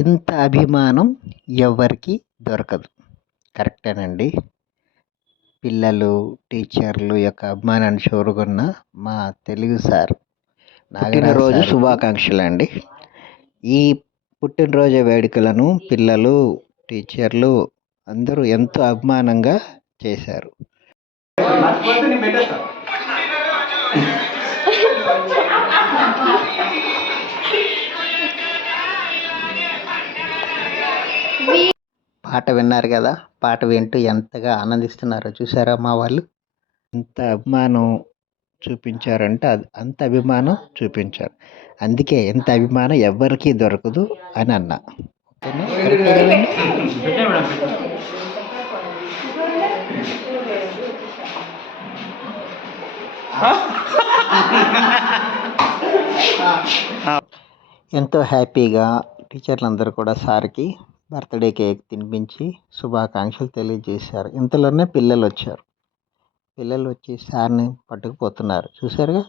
ఇంత అభిమానం ఎవ్వరికీ దొరకదు. కరెక్టేనండి. పిల్లలు, టీచర్లు యొక్క అభిమానాన్ని చూరగొన్న మా తెలుగు సార్ పుట్టినరోజు శుభాకాంక్షలండి. ఈ పుట్టినరోజు వేడుకలను పిల్లలు, టీచర్లు అందరూ ఎంతో అభిమానంగా చేశారు. పాట విన్నారు కదా, పాట వింటూ ఎంతగా ఆనందిస్తున్నారో చూసారా మా వాళ్ళు. ఎంత అభిమానం చూపించారంటే అంత అభిమానం చూపించారు. అందుకే ఎంత అభిమానం ఎవ్వరికీ దొరకదు అని అన్నా. ఓకేనా? కరెక్టే కదండి. ఎంతో హ్యాపీగా టీచర్లందరూ కూడా సార్కి బర్త్డే కేక్ తినిపించి శుభాకాంక్షలు తెలియజేశారు. ఇంతలోనే పిల్లలు వచ్చారు. పిల్లలు వచ్చి సార్ని పట్టుకుపోతున్నారు. చూసారుగా.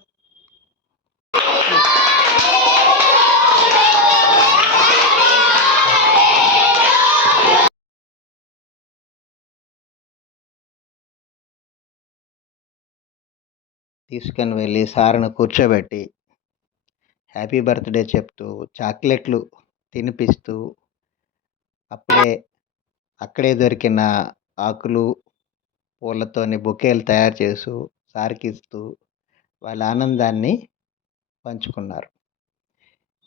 తీసుకొని వెళ్ళి సార్ను కూర్చోబెట్టి హ్యాపీ బర్త్డే చెప్తూ చాక్లెట్లు తినిపిస్తూ అక్కడే దొరికిన ఆకులు పూలతోని బొకేలు తయారు చేస్తూ సార్కి ఇస్తూ వాళ్ళ ఆనందాన్ని పంచుకున్నారు.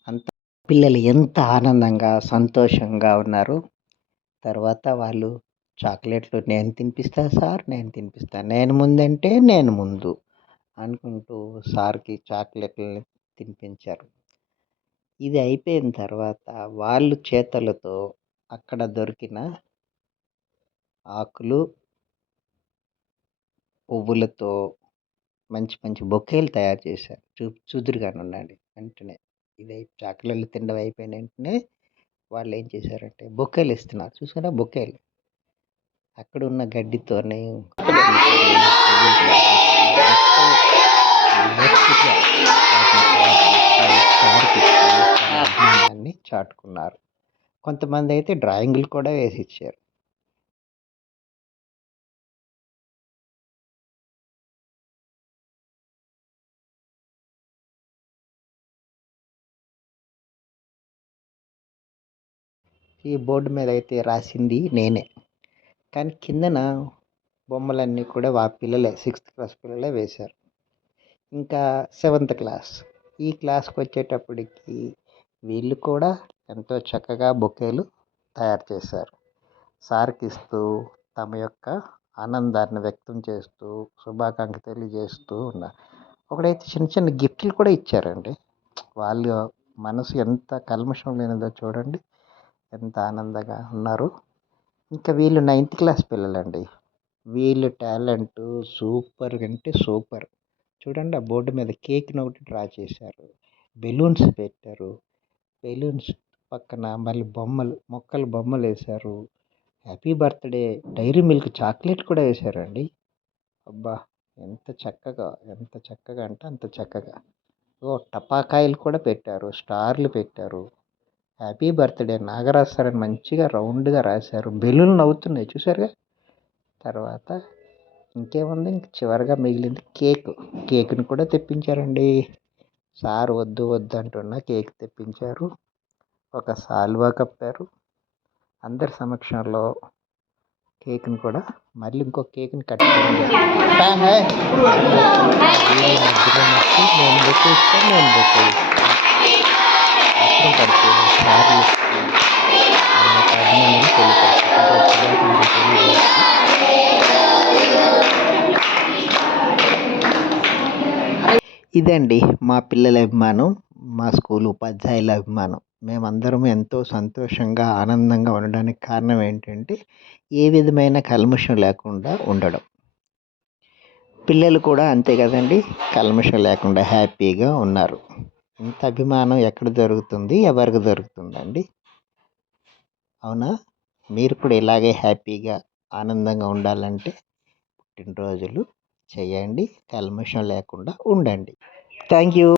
అంత పిల్లలు ఎంత ఆనందంగా సంతోషంగా ఉన్నారు. తర్వాత వాళ్ళు చాక్లెట్లు నేను తినిపిస్తా సార్, నేను తినిపిస్తా, నేను ముందంటే నేను ముందు అనుకుంటూ సార్కి చాక్లెట్లు తినిపించారు. ఇది అయిపోయిన తర్వాత వాళ్ళు చేతులతో అక్కడ దొరికిన ఆకులు పువ్వులతో మంచి మంచి బొకేలు తయారు చేశారు. చూదురుగానే ఉండండి. వెంటనే ఇది చాక్లెట్లు తినడం అయిపోయిన వెంటనే వాళ్ళు ఏం చేశారంటే బొకేలు ఇస్తున్నారు. చూసారా బొకేలు అక్కడ ఉన్న గడ్డితోనే అభిమానాన్ని చాటుకున్నారు. కొంతమంది అయితే డ్రాయింగ్లు కూడా వేసి ఇచ్చారు. ఈ బోర్డు మీద అయితే రాసింది నేనే, కానీ కిందన బొమ్మలన్నీ కూడా పిల్లలే 6th క్లాస్ పిల్లలే వేశారు. ఇంకా 7th క్లాస్ ఈ క్లాస్కి వచ్చేటప్పటికి వీళ్ళు కూడా ఎంతో చక్కగా బొకేలు తయారు చేశారు. సార్కి ఇస్తూ తమ యొక్క ఆనందాన్ని వ్యక్తం చేస్తూ శుభాకాంక్షలు తెలియజేస్తూ ఉన్నారు. ఒకడైతే చిన్న చిన్న గిఫ్ట్లు కూడా ఇచ్చారండి. వాళ్ళు మనసు ఎంత కల్మషం లేనిదో చూడండి, ఎంత ఆనందంగా ఉన్నారు. ఇంకా వీళ్ళు 9th క్లాస్ పిల్లలండి. వీళ్ళు టాలెంట్ సూపర్ అంటే సూపర్. చూడండి ఆ బోర్డు మీద కేక్ని ఒకటి డ్రా చేశారు, బెలూన్స్ పెట్టారు, బెలూన్స్ పక్కన మళ్ళీ మొక్కలు బొమ్మలు వేశారు, happy birthday Dairy Milk chocolate కూడా వేశారండి. అబ్బా ఎంత చక్కగా అంటే అంత చక్కగా. టపాకాయలు కూడా పెట్టారు, స్టార్లు పెట్టారు. హ్యాపీ బర్త్డే నాగరాజు సార్ అని మంచిగా రౌండ్గా రాశారు. బెలూన్లు అవుతున్నాయి చూసారుగా. తర్వాత ఇంకేముంది, చివరిగా మిగిలింది కేక్ని కూడా తెప్పించారండి. సార్ వద్దు అంటున్న కేక్ తెప్పించారు. ఒక సాల్వా కప్పారు. అందరి సమక్షంలో కేక్ని కూడా మళ్ళీ ఇంకో కేక్ని కట్టుకొని ఇదండి మా పిల్లల అభిమానం, మా స్కూల్ ఉపాధ్యాయుల అభిమానం. మేమందరం ఎంతో సంతోషంగా ఆనందంగా ఉండడానికి కారణం ఏంటంటే ఏ విధమైన కల్మషం లేకుండా ఉండడం. పిల్లలు కూడా అంతే కదండి, కల్మషం లేకుండా హ్యాపీగా ఉన్నారు. ఇంత అభిమానం ఎక్కడ దొరుకుతుంది, ఎవరికి దొరుకుతుందండి? అవునా? మీరు కూడా ఇలాగే హ్యాపీగా ఆనందంగా ఉండాలంటే పుట్టినరోజులు చేయండి, కల్మషం లేకుండా ఉండండి. Thank you.